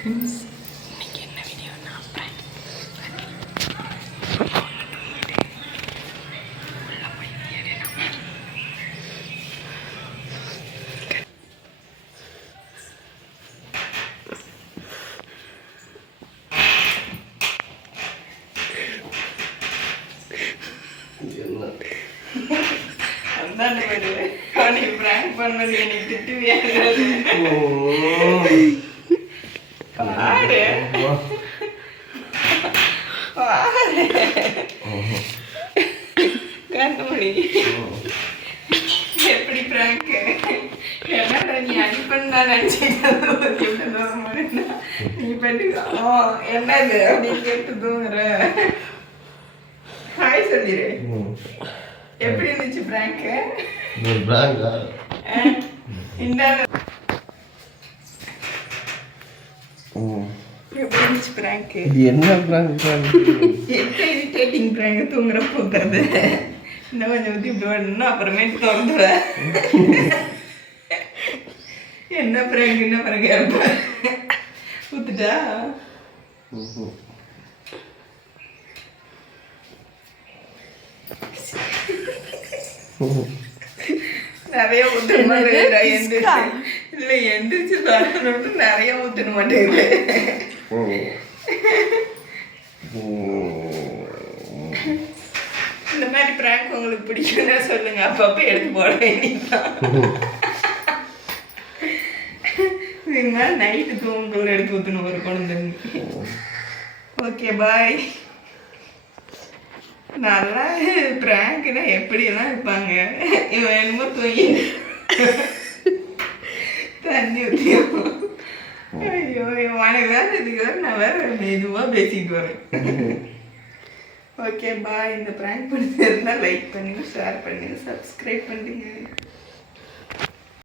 இன்னைக்கு என்ன வீடியோனா அதான் பிராங்க் பண்ணது எனக்கு திட்டுவியாது பாரு பாரு கண்டுபிடி எப்படி பிராங்க் என்னடா நீ அனுப்பா நினைச்சிட்டு நீ பண்ணிக்கோ என்னது அப்படின்னு கேட்டு தூங்குற ஹாய் சொல்லிடு எப்படி இருந்துச்சு பிராங்க் இந்த எப்படி இருந்துச்சு பிராங்க் என்ன பிராங்க் என்ன இரிட்டேட்டிங் பிராங்க் தூங்குற போகிறது இன்னும் கொஞ்சம் ஊற்றி இப்படி வரணும்னா அப்புறமேட்டு திறந்துடுவேன் என்ன பிராங்க் என்ன பிறகு ஊத்துட்டா நிறைய ஊத்துன மாட்டேங்குது இல்லை எந்திரிச்சு தரணும்னு நிறைய ஊத்துன மாட்டேங்குது இந்த மாதிரி பிராங்க் உங்களுக்கு பிடிக்கும்னா சொல்லுங்க அப்பப்போ எடுத்து போட வேண்டியதான் இதுக்கு மேலே நைட்டு தூங்குள்ள எடுத்து ஊற்றணும் ஒரு குழந்தை ஓகே பாய் நல்லா பிராங்க்னா எப்படியெல்லாம் இருப்பாங்க இவன் என்னமோ தூங்கி தண்ணி ஊற்றியும் ஐயோ உனக்கு வேறு இதுக்கு வேறு நான் வேறு மெதுவாக பேசிட்டு வரேன் ஓகே பாய் இந்த பிராங்க் பிடிச்சிருந்தா லைக் பண்ணுங்கள் ஷேர் பண்ணுங்கள் சப்ஸ்கிரைப் பண்ணுங்கள்